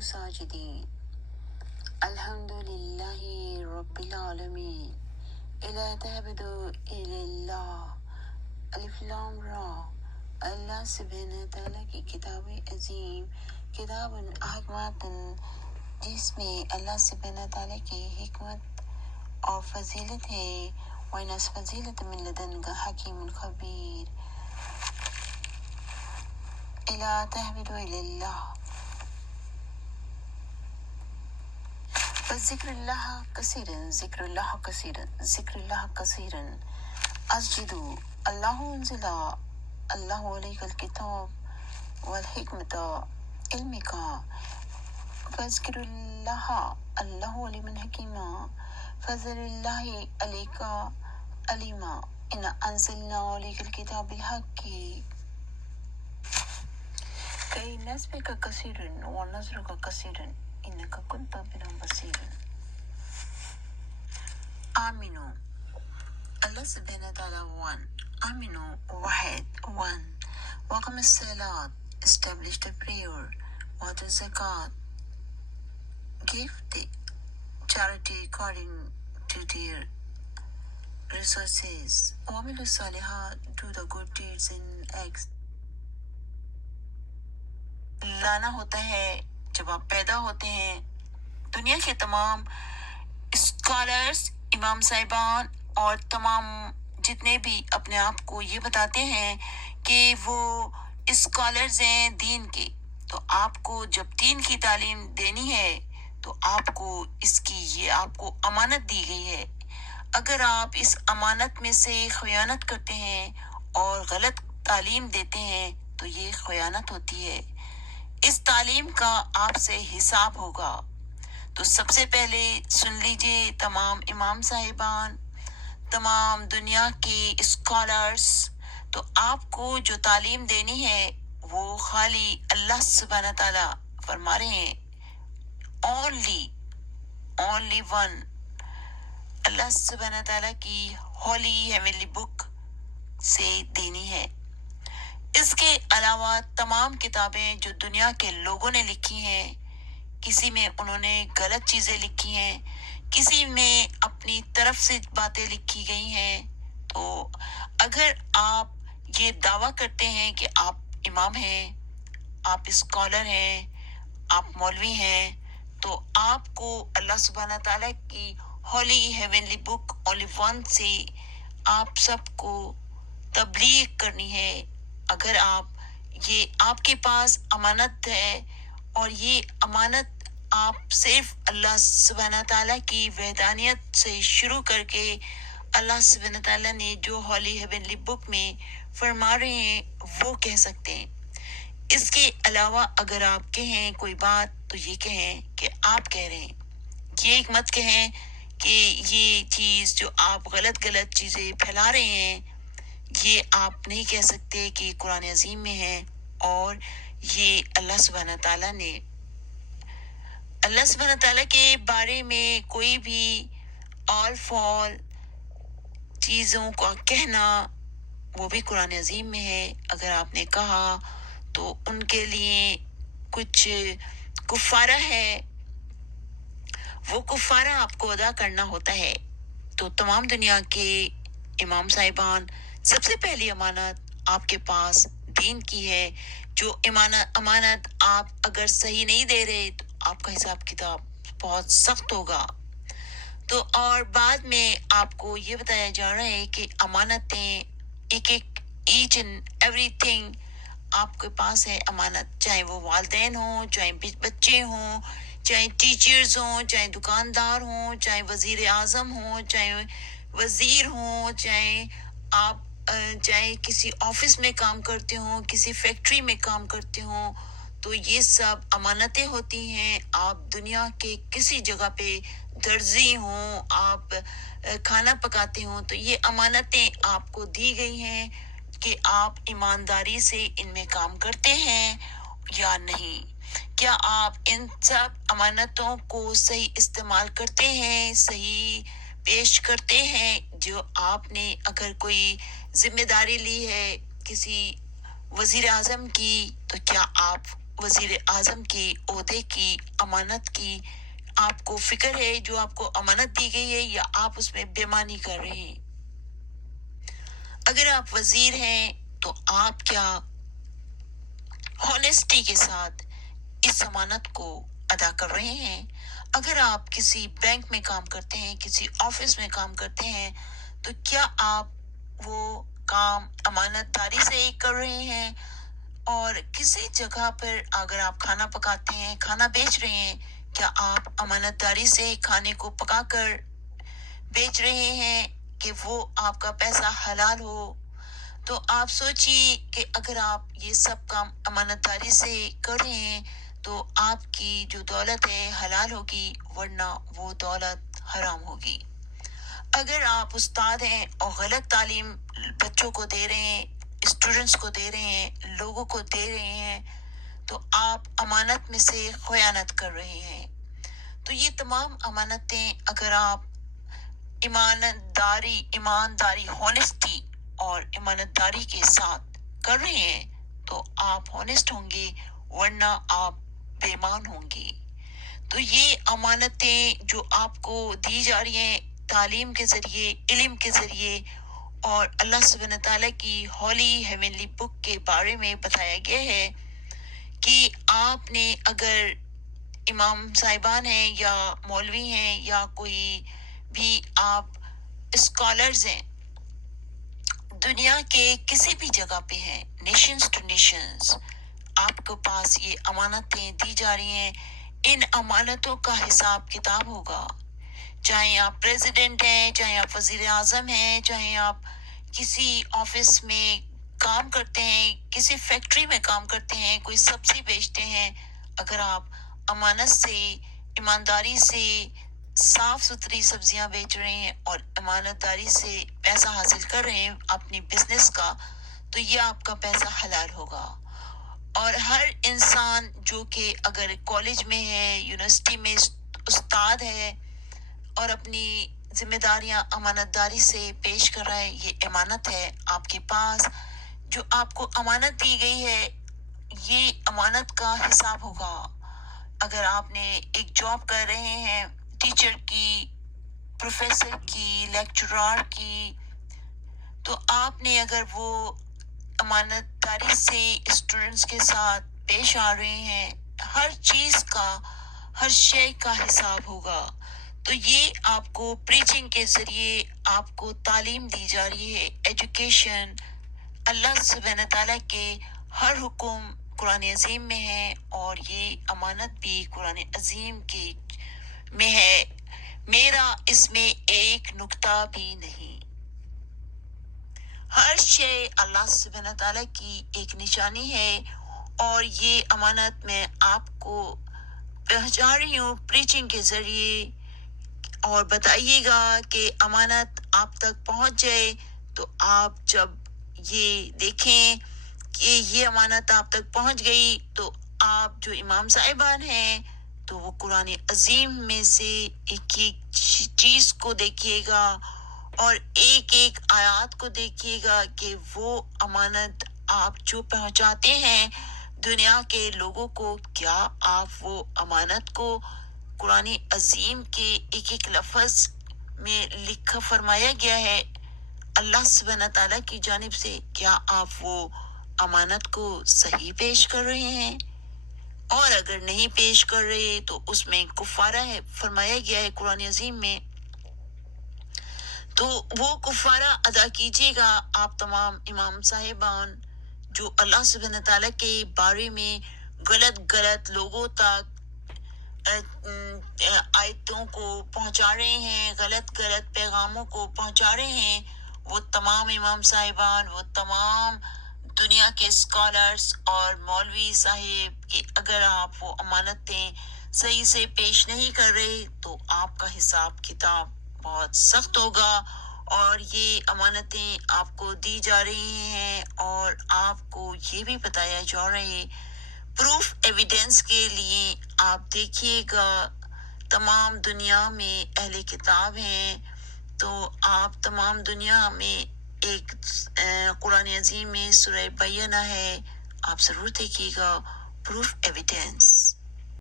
ساجدين الحمد لله رب العالمين إلا تعبدوا إلا الله الف لام را اللہ سبحانہ تعالیٰ کی کتاب عظیم کتاب احکمات جس میں اللہ سبحانہ تعالیٰ کی حکمت اور فضیلت ہے وَإِنَّ فضیلت من لدنک حکیم خبیر إلا تعبدوا إلا الله ذکر اللہ کثیرن ذکر اللہ کثیرن ذکر اللہ کثیرن اسجدو اللہ انزل اللہ علیہ الکتاب والحکمت علم کا فذکر اللہ اللہ علیم حکیمہ فضل اللہ علیک علیما ان انزلنا علیک الکتاب بالحق کئی نصب کا کثیرن و نظر کا کثیرن انکا کنت بنا بصیرا آمینو اللہ سبحانہ تعالیٰ one آمینو واحد one وقم الصلاة establish the prayer what is zakat give the charity according to their resources وعملوا الصالحات do the good deeds in acts لانا ہوتا ہے جب آپ پیدا ہوتے ہیں دنیا کے تمام اسکالرز امام صاحبان اور تمام جتنے بھی اپنے آپ کو یہ بتاتے ہیں کہ وہ اسکالرز ہیں دین کے تو آپ کو جب دین کی تعلیم دینی ہے تو آپ کو اس کی یہ آپ کو امانت دی گئی ہے اگر آپ اس امانت میں سے خیانت کرتے ہیں اور غلط تعلیم دیتے ہیں تو یہ خیانت ہوتی ہے اس تعلیم کا آپ سے حساب ہوگا تو سب سے پہلے سن لیجئے تمام امام صاحبان تمام دنیا کے اسکالرز تو آپ کو جو تعلیم دینی ہے وہ خالی اللہ سبحانہ تعالیٰ فرما رہے ہیں only one اللہ سبحانہ تعالیٰ کی ہولی ہیونلی بک سے دینی ہے اس کے علاوہ تمام کتابیں جو دنیا کے لوگوں نے لکھی ہیں کسی میں انہوں نے غلط چیزیں لکھی ہیں کسی میں اپنی طرف سے باتیں لکھی گئی ہیں تو اگر آپ یہ دعویٰ کرتے ہیں کہ آپ امام ہیں آپ اسکالر ہیں آپ مولوی ہیں تو آپ کو اللہ سبحانہ تعالیٰ کی ہولی ہیونلی بک اونلی ون سے آپ سب کو تبلیغ کرنی ہے اگر یہ آپ کے پاس امانت ہے اور یہ امانت آپ صرف اللہ سبحانہ تعالیٰ کی وحدانیت سے شروع کر کے اللہ سبحانہ تعالیٰ نے جو ہولی ہیونلی بک میں فرما رہے ہیں وہ کہہ سکتے ہیں اس کے علاوہ اگر آپ کہیں کوئی بات تو یہ کہیں کہ آپ کہہ رہے ہیں یہ ایک مت کہیں کہ یہ چیز جو آپ غلط چیزیں پھیلا رہے ہیں یہ آپ نہیں کہہ سکتے کہ قرآن عظیم میں ہے اور یہ اللہ سبحانہ تعالیٰ کے بارے میں کوئی بھی آل فال چیزوں کا کہنا وہ بھی قرآن عظیم میں ہے اگر آپ نے کہا تو ان کے لیے کچھ کفارہ ہے وہ کفارہ آپ کو ادا کرنا ہوتا ہے تو تمام دنیا کے امام صاحبان سب سے پہلی امانت آپ کے پاس دین کی ہے جو امانت آپ اگر صحیح نہیں دے رہے تو آپ کا حساب کتاب بہت سخت ہوگا تو اور بعد میں آپ کو یہ بتایا جا رہا ہے کہ امانتیں ایچ اینڈ ایوری تھنگ آپ کے پاس ہے امانت چاہے وہ والدین ہوں چاہے بچے ہوں چاہے ٹیچرز ہوں چاہے دکاندار ہوں چاہے وزیر اعظم ہوں چاہے وزیر ہوں چاہے کسی آفس میں کام کرتے ہوں کسی فیکٹری میں کام کرتے ہوں تو یہ سب امانتیں ہوتی ہیں آپ دنیا کے کسی جگہ پہ درزی ہوں آپ کھانا پکاتے ہوں تو یہ امانتیں آپ کو دی گئی ہیں کہ آپ ایمانداری سے ان میں کام کرتے ہیں یا نہیں کیا آپ ان سب امانتوں کو صحیح استعمال کرتے ہیں صحیح پیش کرتے ہیں جو آپ نے اگر کوئی ذمہ داری لی ہے کسی وزیر اعظم کی تو کیا آپ वज़ीर आज़म के ओहदे की अमानत की आपको फ़िक्र है, जो आपको अमानत दी गई है, या आप उसमें बेईमानी कर रहे हैं? अगर आप वज़ीर हैं तो आप क्या हॉनेस्टी के साथ इस अमानत को अदा कर रहे हैं? अगर आप किसी बैंक में काम करते हैं, किसी ऑफिस में काम करते हैं, तो क्या आप वो काम अमानतदारी से कर रहे हैं? और किसी जगह पर अगर आप खाना पकाते हैं, खाना बेच रहे हैं, क्या आप अमानतदारी से खाने को पकाकर बेच रहे हैं कि वो आपका पैसा हलाल हो? तो आप सोचिए कि अगर आप ये सब काम अमानतदारी से कर रहे हैं तो आपकी जो दौलत है हलाल होगी, वरना वो दौलत हराम होगी। अगर आप उस्ताद हैं और गलत तालीम बच्चों को दे रहे हैं, स्टूडेंट्स को दे रहे हैं, लोगों को दे रहे हैं, तो आप अमानत में से खयानत कर रहे हैं। तो ये तमाम अमानतें अगर आप ईमानदारी हॉनेस्टी और ईमानदारी के साथ कर रहे हैं तो आप हॉनेस्ट होंगे, वरना आप बेईमान होंगे। तो ये अमानतें जो आपको दी जा रही हैं तालीम के ज़रिए, इल्म के ज़रिए, और अल्लाह सुब्हानहू तआला की हॉली हेवनली बुक के बारे में बताया गया है कि आपने अगर इमाम साहिबान हैं या मौलवी हैं या कोई भी आप स्कॉलर्स हैं, दुनिया के किसी भी जगह पे हैं, नेशंस टू नेशंस, आपके पास ये अमानतें दी जा रही हैं, इन अमानतों का हिसाब किताब होगा। चाहे आप प्रेसिडेंट हैं, चाहे आप वजीर आजम हैं, चाहे आप किसी ऑफिस में काम करते हैं, किसी फैक्ट्री में काम करते हैं, कोई सब्जी बेचते हैं, अगर आप अमानत से, ईमानदारी से साफ सुथरी सब्जियां बेच रहे हैं और ईमानदारी से पैसा हासिल कर रहे हैं अपनी बिजनेस का, तो ये आपका पैसा हलाल होगा। और हर इंसान जो कि अगर कॉलेज में है, यूनिवर्सिटी में उस्ताद है और अपनी जिम्मेदारियां अमानतदारी से पेश कर रहा है, ये अमानत है आपके पास, जो आपको अमानत दी गई है, ये अमानत का हिसाब होगा। अगर आपने एक जॉब कर रहे हैं, टीचर की, प्रोफेसर की, लेक्चरर की, तो आपने अगर वो अमानतदारी से स्टूडेंट्स के साथ पेश आ रहे हैं, हर चीज का, हर शय का हिसाब होगा। तो ये आपको प्रीचिंग के जरिए आपको तालीम दी जा रही है, एजुकेशन। अल्लाह सुब्हानहू तआला के हर हुक्म कुरान अजीम में है, और ये अमानत भी कुरान अजीम के में है। मेरा इसमें एक नुक्ता भी नहीं। हर शय अल्लाह सुब्हानहू तआला की एक निशानी है, और ये अमानत मैं आपको पहुंचा रही हूँ प्रीचिंग के जरिए। और बताइएगा कि अमानत आप तक पहुंच जाए, तो आप जब ये देखें कि ये अमानत आप तक पहुंच गई, तो आप जो इमाम साहिबान हैं, तो वो कुरान अजीम में से एक एक चीज को देखिएगा और एक एक आयत को देखिएगा कि वो अमानत आप जो पहुंचाते हैं दुनिया के लोगों को, क्या आप वो अमानत को कुरान अजीम के एक एक लफ्ज में लिखा फरमाया गया है अल्लाह सुब्हानहू तआला की जानिब से, क्या आप वो अमानत को सही पेश कर रहे हैं? और अगर नहीं पेश कर रहे तो उसमें कुफारा है फरमाया गया है कुरान अजीम में, तो वो कुफारा अदा कीजिएगा। आप तमाम इमाम साहिबान जो अल्लाह सुब्हानहू तआला के बारे में गलत गलत लोगों तक आयतों को पहुंचा रहे हैं, गलत गलत पैगामों को पहुंचा रहे हैं, वो तमाम इमाम साहिबान, वो तमाम दुनिया के स्कॉलर्स और मौलवी साहिब कि अगर आप वो अमानतें सही से पेश नहीं कर रहे तो आपका हिसाब किताब बहुत सख्त होगा। और ये अमानतें आपको दी जा रही हैं और आपको ये भी बताया जा रहा है, प्रूफ एविडेंस के लिए आप देखिएगा तमाम दुनिया में अहले किताब हैं, तो आप तमाम दुनिया में एक कुरान अजीम में सूरह बय्यना है, आप जरूर देखिएगा, proof evidence